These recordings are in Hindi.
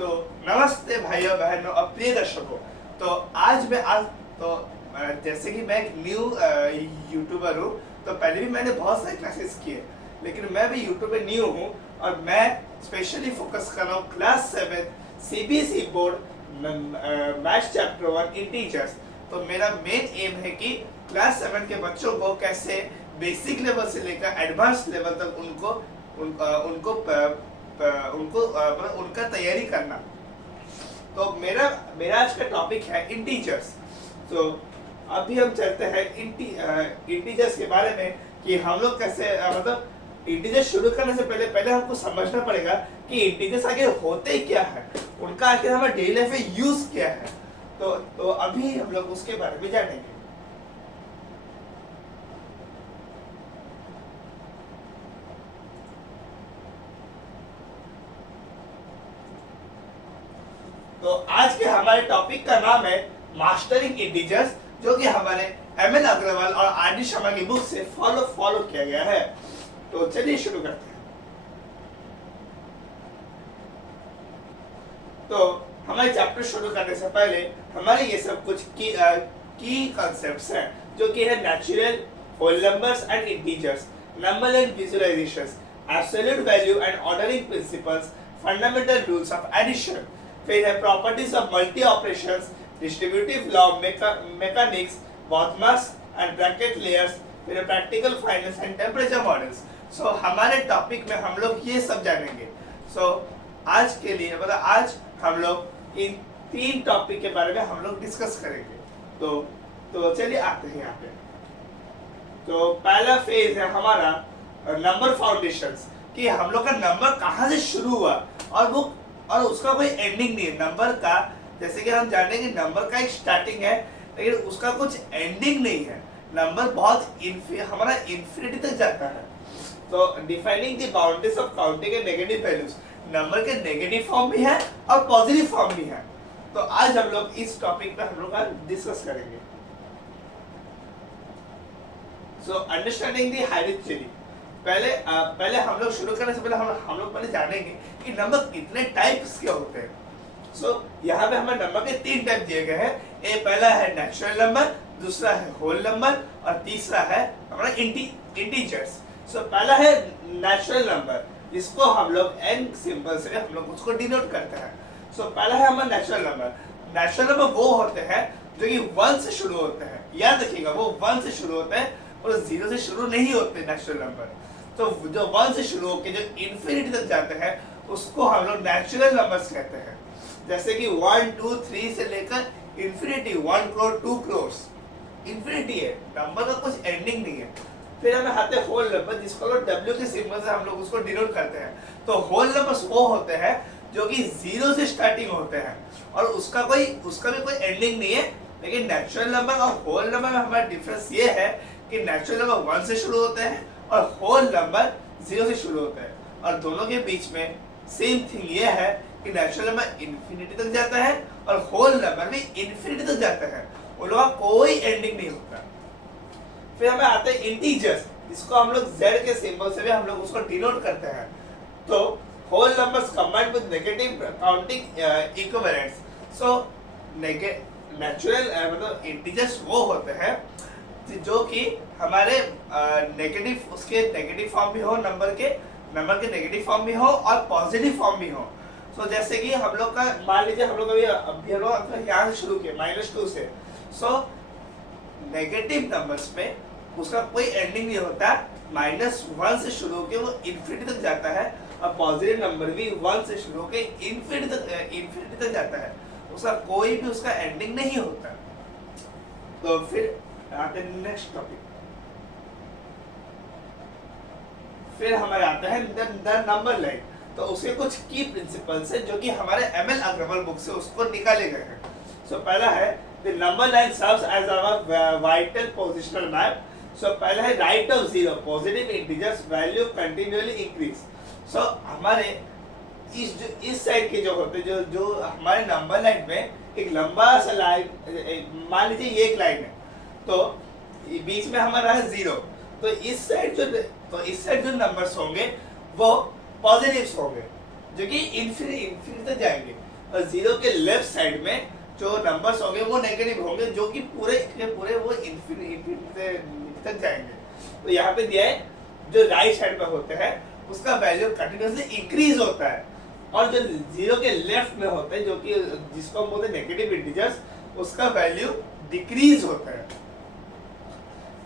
तो नमस्ते भाइयों बहनों और प्रिय दर्शकों। तो आज तो जैसे कि मैं एक न्यू यूट्यूबर हूँ, तो पहले भी मैंने बहुत सारे क्लासेस किए, लेकिन मैं भी यूट्यूब में न्यू हूँ और मैं स्पेशली फोकस कर रहा हूँ class 7 CBSE board maths chapter 1 integers. तो मेरा मेन एम है कि क्लास 7 के बच्चों को कैसे बेसिक लेवल से लेकर एडवांस लेवल तक मतलब उनका तैयारी करना। तो मेरा आज का टॉपिक है इंटीजर्स। तो अभी हम चलते हैं इंटीजर्स के बारे में कि हम लोग कैसे मतलब इंटीजर्स शुरू करने से पहले हमको समझना पड़ेगा कि इंटीजर्स आखिर होते क्या है, उनका आखिर हमारे डेली लाइफ में यूज क्या है। तो अभी हम लोग उसके बारे में जानेंगे। तो आज के हमारे टॉपिक का नाम है मास्टरिंग इंटीजर्स, जो कि हमारे एमएल अग्रवाल और आरडी शर्मा की बुक से फॉलो किया गया है। तो चलिए शुरू करते हैं। तो हमारे चैप्टर शुरू करने से पहले हमारे ये सब कुछ की कॉन्सेप्ट्स हैं, जो कि है natural, whole numbers and integers, number line visualizations, absolute value and ordering principles, fundamental rules of addition. फिर है properties of multi operations, distributive law mechanics, BODMAS and bracket layers, फिर practical finance and temperature models. So हमारे टॉपिक में हम लोग ये सब जानेंगे। आज के लिए मतलब आज हम लोग इन 3 टॉपिक के बारे में हम लोग डिस्कस करेंगे। तो चलिए आते हैं यहाँ पे। तो पहला फेज है हमारा नंबर फाउंडेशंस, कि हम लोग का नंबर कहाँ से शुरू हुआ और उसका कोई एंडिंग नहीं है नंबर का। जैसे कि हम जानेंगे नंबर का एक स्टार्टिंग है, लेकिन उसका कुछ एंडिंग नहीं है। नंबर बहुत हमारा इंफिनिटी तक जाता है। तो defining the boundaries of counting and negative values, number के नेगेटिव फॉर्म भी है और पॉजिटिव फॉर्म भी है। तो आज हम लोग इस टॉपिक पे हम लोग आज डिस्कस करेंगे। Understanding the hierarchy. पहले हम लोग शुरू करने से पहले हम लोग पहले जानेंगे कि नंबर कितने टाइप्स के होते हैं। यहाँ पे हमें नंबर के 3 टाइप दिए गए हैं। पहला है नेचुरल नंबर, दूसरा है होल नंबर और तीसरा है हमारा इंटीजर्स। पहला है नेचुरल नंबर, जिसको हम लोग n सिंबल से हम लोग उसको डिनोट करते हैं। पहला है हमारा नेचुरल नंबर। नेचुरल नंबर वो होते हैं जो कि 1 से शुरू होते हैं। याद रखिएगा, वो 1 से शुरू होते हैं और 0 से शुरू नहीं होते नेचुरल नंबर। तो जो 1 से शुरू होकर जो इंफिनिटी तक जाते हैं उसको हम लोग नेचुरल नंबर्स कहते हैं। जैसे कि 1 2 3 से लेकर इंफिनिटी 1 करोड़ 2 करोड़ इंफिनिटी है, नंबर का कुछ एंडिंग नहीं है। फिर हमें आते हैं होल नंबर, जिसको लोग W के सिंबल से हम लोग उसको डिनोट करते हैं। तो होल नंबर्स वो होते हैं जो कि 0 से स्टार्टिंग होते हैं और उसका भी कोई एंडिंग नहीं है। लेकिन नेचुरल नंबर और होल नंबर में हमारा डिफरेंस ये है कि नेचुरल नंबर 1 से शुरू होते हैं और होल नंबर 0 से शुरू होता है। और दोनों के बीच में सेम थिंग ये है कि नेचुरल नंबर इंफिनिटी तक जाता है और होल नंबर भी इंफिनिटी तक जाता है, उन लोगों का कोई एंडिंग नहीं होता। फिर हमें आते हैं इंटीजर्स, जिसको हम लोग Z के सिंबल से भी हम लोग उसको डिनोट करते हैं। तो whole numbers combined with negative counting equivalents. Natural मतलब इंटीजर्स वो होते हैं जो कि हमारे उसके नेगेटिव फॉर्म भी हो, नंबर के नेगेटिव फॉर्म भी हो और पॉजिटिव फॉर्म भी हो। जैसे कि हम लोग का मान लीजिए हम लोग अभी यहाँ से शुरू किए -2 से। नेगेटिव नंबर्स में उसका कोई एंडिंग नहीं होता। -1 से शुरू होकर वो इंफिनिटी तक जाता है और पॉजिटिव नंबर भी 1 से शुरू होकर इंफिनिटी तक जाता है, उसका कोई भी उसका एंडिंग नहीं होता। तो फिर आते हैं नेक्स्ट टॉपिक। फिर हमारे आता है द नंबर लाइन। तो उसके कुछ की प्रिंसिपल्स है जो कि हमारे एमएल अग्रवाल बुक से उसको निकाले गए हैं। पहला है the number line serves as our vital positional map. पहला है right of 0, positive integers value continuously increase. हमारे इस साइड के जो होते जो हमारे नंबर लाइन में एक लंबा सा लाइन, मान लीजिए ये एक लाइन है, तो बीच में हमारा है 0। तो इस साइड जो नंबर्स होंगे वो पॉजिटिव्स होंगे जो कि इंफिनिटी तक जाएंगे। और जीरो के लेफ्ट साइड में जो नंबर्स होंगे वो नेगेटिव होंगे, जो कि पूरे के पूरे वो इन्फिनिटी तक जाएंगे। तो यहाँ पे दिया है जो राइट साइड में होते हैं उसका वैल्यू कंटिन्यूसली इंक्रीज होता है, और जो जीरो के लेफ्ट में होते हैं जो कि जिसको हम बोलते हैं नेगेटिव इंटीजर्स, उसका वैल्यू डिक्रीज होता है।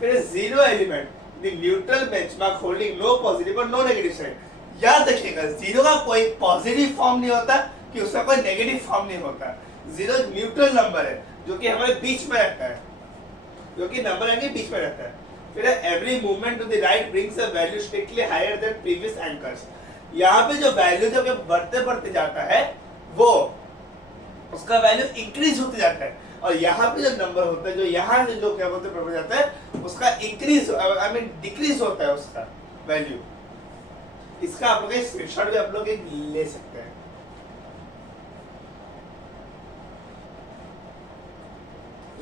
फिर zero element the neutral benchmark holding no positive और नो नेगेटिव साइड। याद रखिएगा जीरो का कोई पॉजिटिव फॉर्म नहीं होता कि उसका कोई नेगेटिव फॉर्म नहीं होता। जीरो न्यूट्रल नंबर है जो कि हमारे बीच में रहता है, जो कि नंबर के बीच में रहता है। फिर every movement to the right brings a value strictly higher than previous anchors. यहाँ पे जो वैल्यू जब बढ़ते बढ़ते जाता है वो उसका वैल्यू इंक्रीज होते जाता है, और यहाँ पे जो नंबर होता है जो यहाँ से जो क्या बोलते हैं बढ़ जाता है उसका इंक्रीज आई मीन डिक्रीज होता है उसका वैल्यू। इसका आप लोग स्क्रीनशॉट भी आप लोग ले सकते हैं।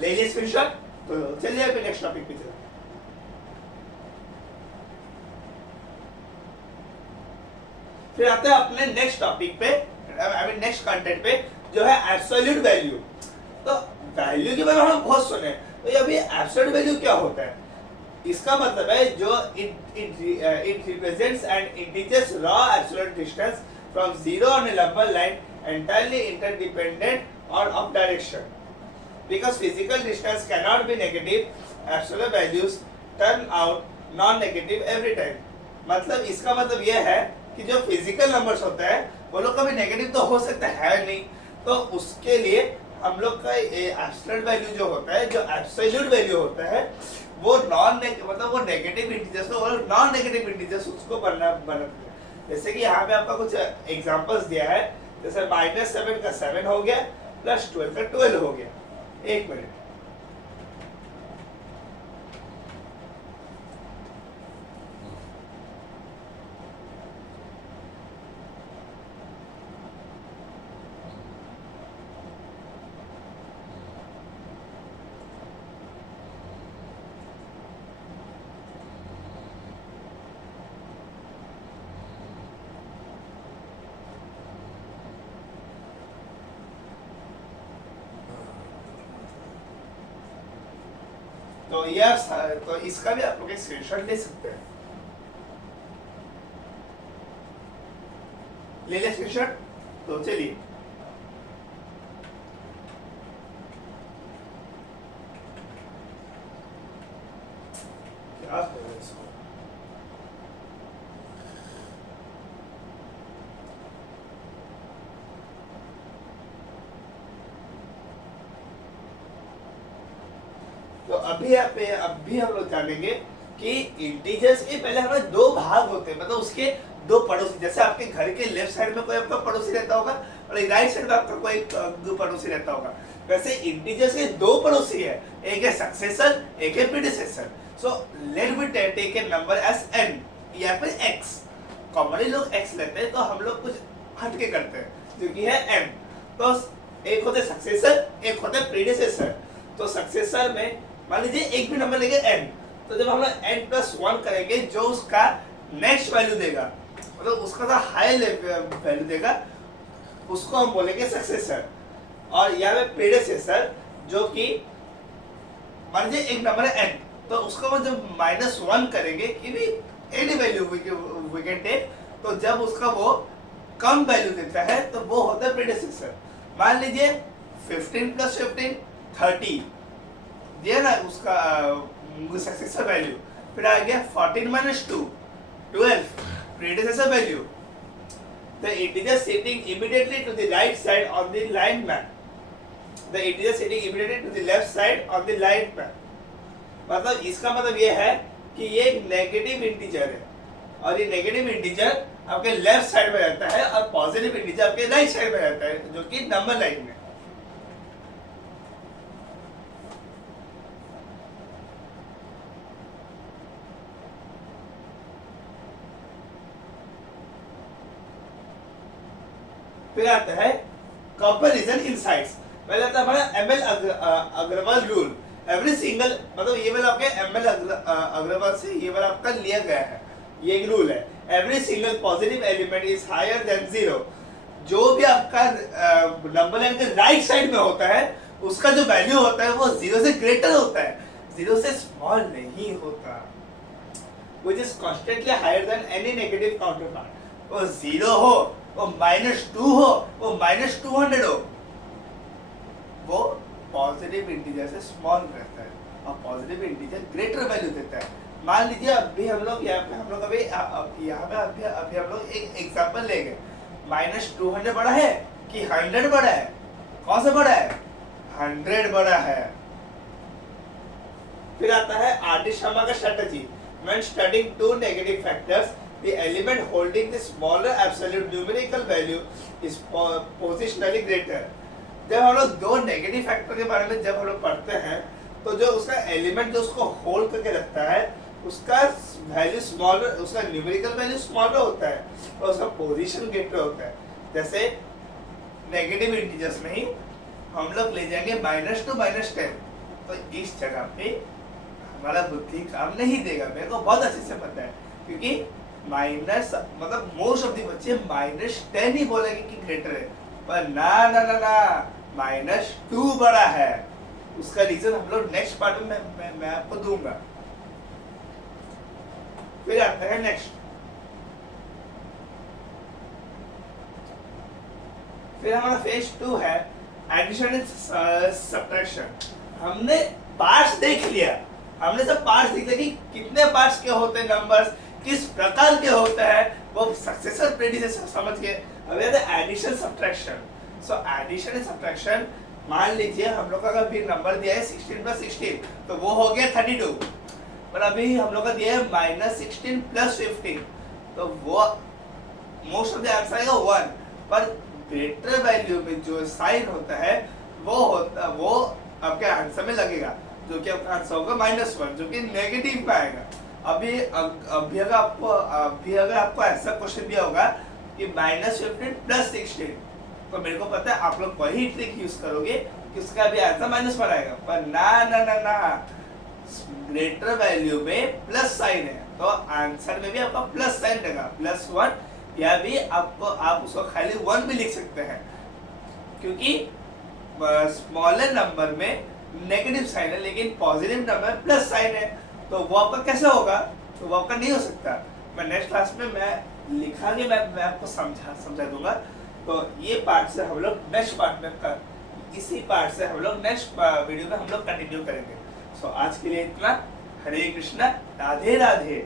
ले लिए स्क्रीनशॉट, तो चलिए अभी नेक्स्ट टॉपिक पे चलते हैं। फिर आते हैं अपने नेक्स्ट टॉपिक पे, आई मीन नेक्स्ट कंटेंट पे, जो है एब्सोल्यूट वैल्यू। तो वैल्यू के बारे में हम बहुत सुने, तो अभी एब्सोल्यूट वैल्यू क्या होता है? इसका मतलब है जो it represents an integer's raw absolute distance from zero on a number line entirely interdependent or of direction. Because physical distance cannot be negative, absolute values turn out non-negative every time. मतलब इसका मतलब यह है कि जो फिजिकल नंबर्स होते हैं वो लोग कभी नेगेटिव तो हो सकता है नहीं, तो उसके लिए हम लोग का एब्सोल्यूट वैल्यू जो होता है, जो एब्सोल्यूट वैल्यू होता है वो मतलब वो नेगेटिव इंटीजर्स और नॉन नेगेटिव इंटीजर्स उसको बनाते हैं। जैसे कि यहाँ पे आपका कुछ एग्जांपल्स दिया है, जैसे -7 का 7 हो गया, +12 का 12 हो गया। एक मिनट, तो यस, तो इसका भी आप लोग स्क्रीनशॉट ले सकते हैं। ले ले स्क्रीनशॉट, तो चलिए क्या है इसको, तो अभी हम लोग जानेंगे कि इंटीजर्स के पहले हमारे दो भाग होते हैं, मतलब उसके दो पड़ोसी। जैसे आपके घर के लेफ्ट साइड में कोई आपका पड़ोसी रहता होगा और राइट साइड में आपका कोई पड़ोसी रहता होगा, वैसे इंटीजर्स के दो पड़ोसी है, एक है सक्सेसर, एक है predecessor. So let me take a number as n या फिर x। कॉमनली लोग x लेते हैं, तो हम लोग कुछ हटके करते हैं जो कि है m। तो एक होते सक्सेसर, एक होते प्रीडिसेसर। तो सक्सेसर में मान लीजिए एक भी नंबर लेंगे n, तो जब हम लोग n+1 करेंगे जो उसका नेक्स्ट वैल्यू देगा, मतलब उसका जो हाई वैल्यू देगा उसको हम बोलेंगे सक्सेसर। और यहाँ पे प्रीडिसेसर जो कि मान लीजिए एक नंबर है n, तो उसको हम जब -1 करेंगे कि भी any value we can take, तो जब उसका वो कम वैल्यू देता है तो वो होता है प्रीडिसेसर। मान लीजिए 15 + 15 30 दिया ना उसका सक्सेसर वैल्यू। फिर आ गया 14 - 2 12 predecessor value. The integer sitting immediately to the right side on the line map, the integer sitting immediately to the left side on the line map। मतलब इसका मतलब ये है कि ये एक नेगेटिव इंटीजर है, और ये नेगेटिव इंटीजर आपके लेफ्ट साइड में रहता है और पॉजिटिव इंटीजर आपके राइट साइड में रहता है, जो कि नंबर लाइन में। फिर आता है कंपैरिजन इनसाइट्स। पहले आता है हमारा ML Aggarwal rule. Every single, मतलब ये वाला आपके एमएल अग्रवाल से ये वाला आपका लिया गया है, ये एक रूल है। Every single positive element is higher than 0 जो भी आपका नंबर लाइन के राइट साइड में होता है उसका जो वैल्यू होता है वो 0 से ग्रेटर होता है, 0 से स्मॉल नहीं होता, which is constantly higher than any negative counterpart. वो 0 हो, वो -2 हो, वो -200 हो, वो पॉजिटिव इंटीजर से स्मॉल रहता है और पॉजिटिव इंटीजर ग्रेटर वैल्यू देता है। मान लीजिए अभी हम लोग यहाँ पे हम लोग अभी हम लोग एक एग्जांपल लेंगे, -200 बड़ा है कि 100 बड़ा है? कौन सा बड़ा है? 100 बड़ा है। फिर आता है आर.डी. शर्मा का strategy, when studying two negative factors, the element holding the smaller absolute numerical value is positionally greater. जब हम लोग दो नेगेटिव फैक्टर के बारे में जब हम लोग पढ़ते हैं तो जो उसका एलिमेंट जो उसको होल्ड करके रखता है उसका वैल्यू स्मॉलर, उसका न्यूमेरिकल वैल्यू स्मॉलर होता है और उसका पोजीशन ग्रेटर होता है। जैसे नेगेटिव इंटीजर्स में ही हम लोग ले जाएंगे -2 -10, तो इस जगह पे हमारा बुद्धि काम नहीं देगा, मेरे को बहुत अच्छे से पता है, क्योंकि माइनस मतलब मोस्ट ऑफ द बच्चे -10 ही बोलेंगे कि ग्रेटर है, पर ना ना ना ना -2 बड़ा है। उसका रीजन हम लोग नेक्स्ट पार्ट में मैं आपको दूंगा। फिर आता है नेक्स्ट, फिर हमारा फेज 2 है एडिशन एंड सब्ट्रैक्शन। हमने पार्ट्स देख लिया, हमने सब पार्ट्स देख लिया कि कितने पार्ट्स के होते हैं नंबर्स, किस प्रकार के होता है, वो सक्सेसर प्रेडिसेसर समझ गए। अब ये addition subtraction. So addition and subtraction, मान लीजिए हम लोग का अगर नंबर दिया है 16 + 16 तो वो हो गया 32, पर अभी हम लोग का दिया है -16 + 15 तो वो मोस्ट ऑफ द आंसर आएगा 1, पर ग्रेटर वैल्यू में जो साइन होता है वो आपके आंसर में लगेगा, जो कि आपका आंसर होगा -1, जो कि नेगेटिव में आएगा। अभी अगर आपको ऐसा क्वेश्चन दिया होगा कि -15 + 16, तो मेरे को पता है आप लोग वही ट्रिक यूज करोगे कि उसका भी आंसर -1 आएगा, पर ना ना ना ना, ग्रेटर वैल्यू में प्लस साइन है तो आंसर में भी आपका प्लस साइन रहेगा, +1, या भी आप उसको खाली 1 भी लिख सकते हैं, क्योंकि स्मॉलर नंबर में नेगेटिव साइन है लेकिन पॉजिटिव नंबर में प्लस साइन है, तो वो आपका कैसे होगा? तो वो आपका नहीं हो सकता। मैं नेक्स्ट क्लास में मैं लिखा के मैं आपको समझा दूंगा। तो ये पार्ट से हम लोग नेक्स्ट पार्ट में इसी पार्ट से हम लोग नेक्स्ट वीडियो में हम लोग कंटिन्यू करेंगे। सो आज के लिए इतना। हरे कृष्णा, राधे राधे।